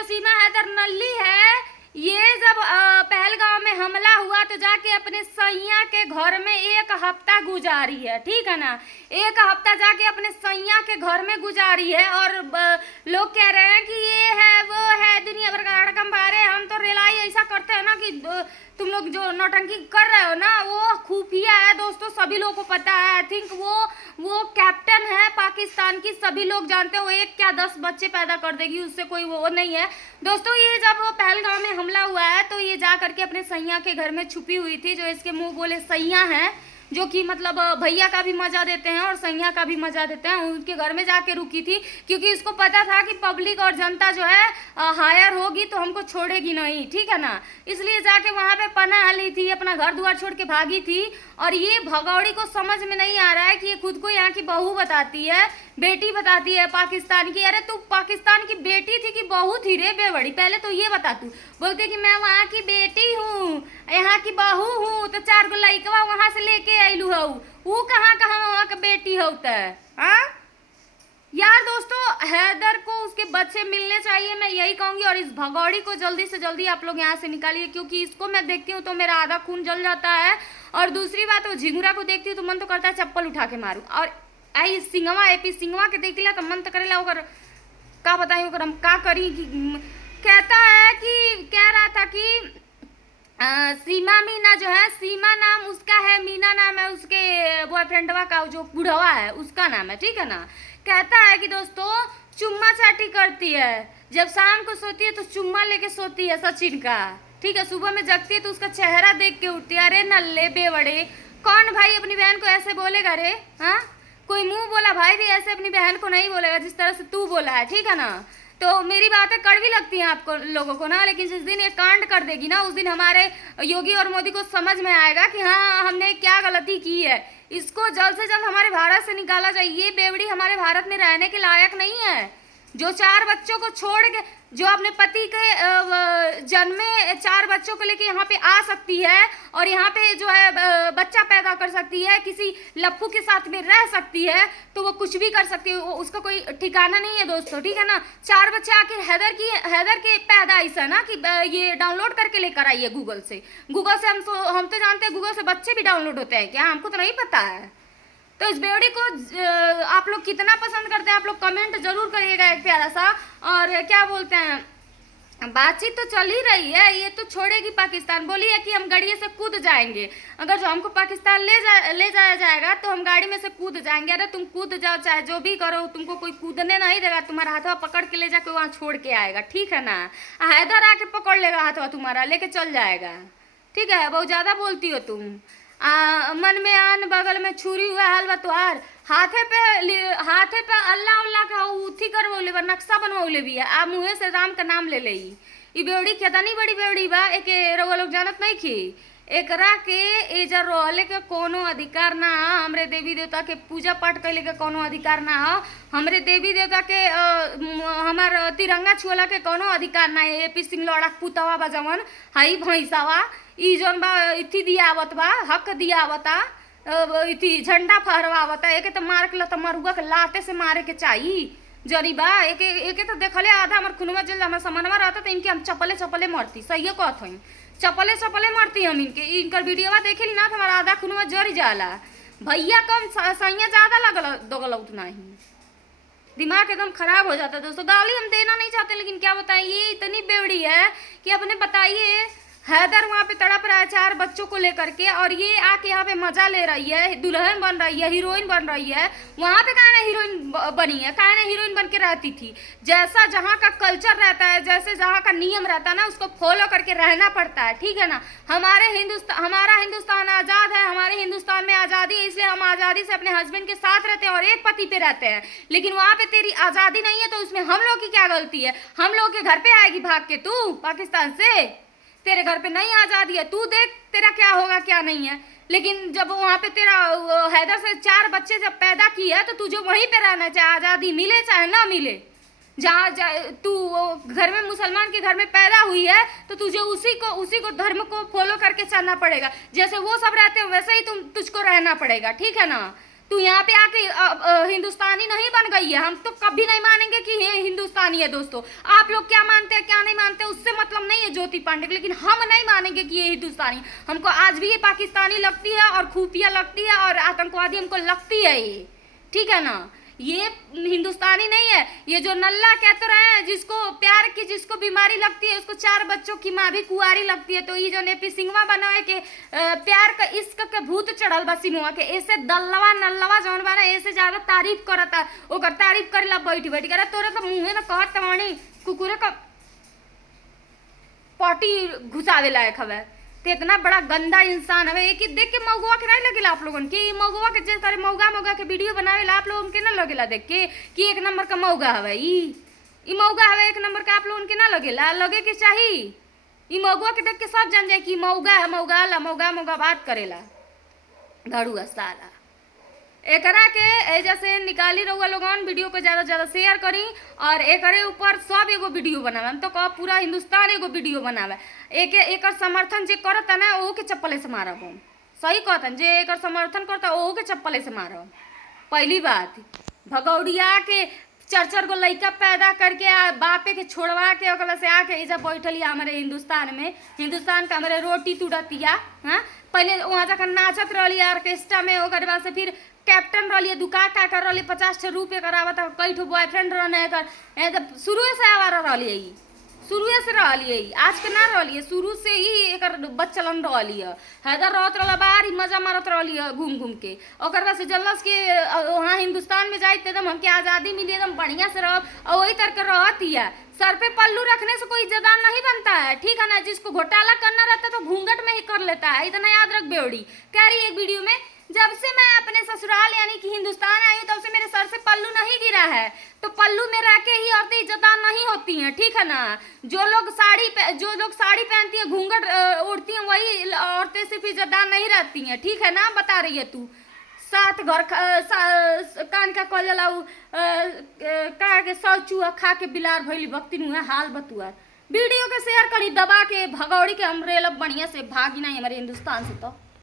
जो सीमा हैदर नल्ली है, ये जब पहलगांव में हमला हुआ तो जाके अपने सैया के घर में एक हफ्ता गुजारी है, ठीक है ना। एक हफ्ता जाके अपने सैया के घर में गुजारी है। और लोग कह रहे हैं कि ये है वो है, दुनिया भर का रकम बारे। हम तो रिलाई ऐसा करते हैं ना कि तुम लोग जो नौटंकी कर रहे हो ना, वो खुफिया है दोस्तों, सभी लोगों को पता है। आई थिंक वो कैप्टन है पाकिस्तान की, सभी लोग जानते हो। एक क्या 10 बच्चे पैदा कर देगी, उससे कोई वो नहीं है दोस्तों। ये जब पहलगाम में हमला हुआ है तो ये जा करके अपने सैया के घर में छुपी हुई थी। जो इसके मुंह बोले सैया हैं, जो कि मतलब भैया का भी मजा देते हैं और सैया का भी मजा देते हैं, उनके घर में जाके रुकी थी। क्योंकि इसको पता था कि पब्लिक और जनता जो है हायर होगी तो हमको छोड़ेगी नहीं, ठीक है ना। इसलिए जाके वहाँ पे पनाह ली थी, अपना घर द्वार छोड़ के भागी थी। और ये भगौड़ी को समझ में नहीं आ रहा है कि ये खुद को यहाँ की बहू बताती है, बेटी बताती है पाकिस्तान की। अरे तू पाकिस्तान की बेटी थी कि बहू थी रे बेवड़ी, पहले तो ये बता। तू बोलती कि मैं वहाँ की बेटी हूँ, यहाँ की बहू हूँ, तो 4 गो लइकवा वहाँ से लेके आइलू हूँ। वो कहाँ वहाँ का बेटी हो? हाँ यार दोस्तों, हैदर को उसके बच्चे मिलने चाहिए, मैं यही कहूंगी। और इस भगौड़ी को जल्दी से जल्दी आप लोग यहाँ से निकालिए, क्योंकि इसको मैं देखती हूँ तो मेरा आधा खून जल जाता है। और दूसरी बात, वो झिंगुरा को देखती हूँ तो मन तो करता है चप्पल उठा के मारूं। और आई सिंगवा एपी सिंगवा के देखती ला तो मन तो करेला ओकर का बताई, ओकर हम का करी। कहता है कि कह रहा था कि सीमा मीना जो है, सीमा नाम उसका है, मीना नाम है उसके बॉयफ्रेंडवा का, जो बुढ़वा है उसका नाम है, ठीक है ना। कहता है कि दोस्तों चुम्मा चाटी करती है, जब शाम को सोती है तो चुम्मा लेके सोती है सचिन का, ठीक है। सुबह में जगती है तो उसका चेहरा देख के उठती है। अरे नल्ले बेवड़े, कौन भाई अपनी बहन को ऐसे बोलेगा रे? हाँ, कोई मुंह बोला भाई भी ऐसे अपनी बहन को नहीं बोलेगा जिस तरह से तू बोला है, ठीक है ना। तो मेरी बातें कड़वी लगती हैं आपको लोगों को ना, लेकिन जिस दिन ये कांड कर देगी ना, उस दिन हमारे योगी और मोदी को समझ में आएगा कि हाँ हमने क्या गलती की है। इसको जल्द से जल्द हमारे भारत से निकाला जाए। ये बेवड़ी हमारे भारत में रहने के लायक नहीं है। जो 4 बच्चों को छोड़ के, जो अपने पति के जन्मे 4 बच्चों को लेके यहाँ पे आ सकती है और यहाँ पे जो है बच्चा पैदा कर सकती है, किसी लप्पू के साथ में रह सकती है, तो वो कुछ भी कर सकती है, उसका कोई ठिकाना नहीं है दोस्तों, ठीक है ना। 4 बच्चे आखिर हैदर के पैदाइश है ना, कि ये डाउनलोड करके लेकर आइए गूगल से। गूगल से हम तो जानते हैं गूगल से बच्चे भी डाउनलोड होते हैं क्या? हमको तो नहीं पता है। तो इस बेवड़ी को आप लोग कितना पसंद करते हैं, आप लोग कमेंट जरूर करिएगा एक प्यारा सा। और क्या बोलते हैं, बातचीत तो चल ही रही है, ये तो छोड़ेगी पाकिस्तान। बोली है कि हम गाड़ी से कूद जाएंगे, अगर जो हमको पाकिस्तान ले जाया जाएगा तो हम गाड़ी में से कूद जाएंगे। अरे तुम कूद जाओ, चाहे जो भी करो, तुमको कोई कूदने नहीं देगा। तुम्हारा हाथवा पकड़ के ले जाके वहाँ छोड़ के आएगा, ठीक है ना। हैदर आके पकड़ लेगा हाथवा तुम्हारा, लेके चल जाएगा, ठीक है। बहुत ज़्यादा बोलती हो तुम। मन में आन बगल में छुरी हुआ हलवा तुहार, हाथे पे अल्लाह उल्लाह का उथी करवले बा, नक्शा बनवले भी है। आ मुँहे से राम का नाम ले ले। ई बेवड़ी केतनी बड़ी बेवड़ी बा, एके रउआ लोग जानत नहीं की। एकरा के एजा रहले के कोनो अधिकार ना है। हमरे देवी देवता के पूजा पाठ कैले के कोनो अधिकार ना है। हमरे देवी देवता के हमार तिरंगा छुअला के कोनो अधिकार ना है। एपी सिंह लड़क पुतवा बा जवन हई भैंसावा, ई जौन बा इथी दिया आवत बा, हक दिया आवता, इथी झंडा फहरवावता। एके तो मार के मरुआ के लाते से मारे के चाहिए जरी बा। एके तो देखले आधा हमार खुनवा जल हमार सामानवा रहता तो इनके हम चपले मरती, सही कहत हई, चपले मरती हम इनके। इनकर वीडियोवा देखेली ना तो हमारा आधा खुनवा जरी जाला। भैया कम सैया ज्यादा लगल उतना ही, दिमाग एकदम खराब हो जाता है दोस्तों। गाली हम देना नहीं चाहते, लेकिन क्या बताएं, ये इतनी बेवड़ी है कि अपने बताइए। हैदर वहाँ पे तड़प रहा है 4 बच्चों को लेकर के, और ये आके यहाँ पे मजा ले रही है, दुल्हन बन रही है, हीरोइन बन रही है। वहाँ पे काहे ना हीरोइन बनी है, काहे ना हीरोइन बन के रहती थी। जैसा जहाँ का कल्चर रहता है, जैसे जहाँ का नियम रहता है ना, उसको फॉलो करके रहना पड़ता है, ठीक है ना। हमारा हिंदुस्तान आज़ाद है, हमारे हिंदुस्तान में आज़ादी है, इसलिए हम आज़ादी से अपने हस्बैंड के साथ रहते हैं और एक पति पे रहते हैं। लेकिन वहाँ पे तेरी आज़ादी नहीं है, तो उसमें हम लोग की क्या गलती है? हम लोग के घर पे आएगी भाग के तू पाकिस्तान से? तेरे घर पे नहीं आज़ादी है, तू देख तेरा क्या होगा क्या नहीं है। लेकिन जब वहाँ पे तेरा हैदर से 4 बच्चे जब पैदा की है, तो तुझे वहीं पे रहना, चाहे आज़ादी मिले चाहे ना मिले। जहाँ तू घर में मुसलमान के घर में पैदा हुई है, तो तुझे उसी को धर्म को फॉलो करके चलना पड़ेगा। जैसे वो सब रहते हैं वैसे ही तुझको रहना पड़ेगा, ठीक है ना। तू यहाँ पे आके हिंदुस्तानी नहीं बन गई है। हम तो कभी नहीं मानेंगे कि ये हिंदुस्तानी है। दोस्तों आप लोग क्या मानते हैं क्या नहीं मानते उससे मतलब नहीं है ज्योति पांडे, लेकिन हम नहीं मानेंगे कि ये हिंदुस्तानी। हमको आज भी ये पाकिस्तानी लगती है और खुफिया लगती है और आतंकवादी हमको लगती है ये, ठीक है ना। ये हिंदुस्तानी नहीं है। ये जो नल्ला कहते रहे हैं जिसको प्यार की जिसको बीमारी लगती है उसको 4 बच्चों की माँ भी कुंवारी लगती है। तो ये जो नेपी सिंहवा बनाए के प्यार का इश्क के भूत चढ़ल बा सिमुआ के, ऐसे दल्लवा नल्लवा जौन बा ना ऐसे ज्यादा तारीफ करता ओकर तारीफ करेला बैठी बैठी करे। तोरे तो मुँहे में कहत तवानी कुकुरे का पॉटी घुसावे लायक हवे। तो इतना बड़ा गंदा इंसान है। एक ही देख के मौगवा के नहीं लगेला आप लोगन के मौगवा के जैसे सारे मौगा के वीडियो बनावेला आप लोगन के ना लगेला देख के कि एक नंबर का मौगा हवे ई मौगा हवे एक नंबर का। आप लोगन के ना लगेला, लगे के चाही। ई मौगवा के देख के सब जान जाए कि मौगा है, मौगा ला मौगा मौगा बात करेला घड़ुआ साला। एकरा के जैसे निकाली रहुआ लोगन वीडियो को ज्यादा से ज्यादा शेयर करी और एकरे ऊपर सब एगो वीडियो बनावे। हम तो कह पूरा हिंदुस्तान एगो वीडियो बनावे। एक समर्थन जे करता ना ओहो के चप्पले से मारब हम। सही कहतन जे एक समर्थन करता ओहो के चप्पले से मारब। पहली बात भगौड़िया के 4 गो लड़का पैदा करके बापे के छोड़वा के ओकरा से आके ऐसा बैठली हमारे हिंदुस्तान में। हिंदुस्तान का हमारे रोटी तुड़तिया। हाँ पहले वहाँ जाकर नाचत रही ऑर्केस्ट्रा में, ओकर बाद से फिर कैप्टन रही दुका का कर रही 50 रुपये करावत कई ठो बॉयफ्रेंड रहने कर शुरू से आवारा रही शुरू से रही आज के ना रही शुरू से ही एक बच्चलन रही हैदर रहत रहा बाहर ही मजा मारत रही घूम घूम के। और बाद से जल्लस के वहाँ हिंदुस्तान में जाए एकदम हमके आज़ादी मिली एकदम बढ़िया से रह और वही तरह के रहती है। सर पे पल्लू रखने से कोई इज्जतदार नहीं बनता है, ठीक है ना। जिसको घोटाला करना रहता है तो घूंघट में ही कर लेता है, इतना याद रख बेवड़ी। कह रही एक वीडियो में जब से मैं अपने ससुराल यानी कि हिंदुस्तान आई हूँ तब से मेरे सर से पल्लू नहीं गिरा है। तो पल्लू में रह के ही औरतें इज्जतदार नहीं होती हैं, ठीक है ना। जो लोग साड़ी पहनती हैं घूंघट ओढ़ती हैं वही औरतें सिर्फ इज्जतदार नहीं रहती हैं, ठीक है ना। बता रही है तू 7 घर कान का कल जलाऊ का के 100 चूहा खा के बिलार भैली बक्तिन हुआ हाल बतुआ। वीडियो के शेयर करी दबा के भगौड़ी के हम रेलब बढ़िया से भागी नहीं हमारे हिंदुस्तान से। तो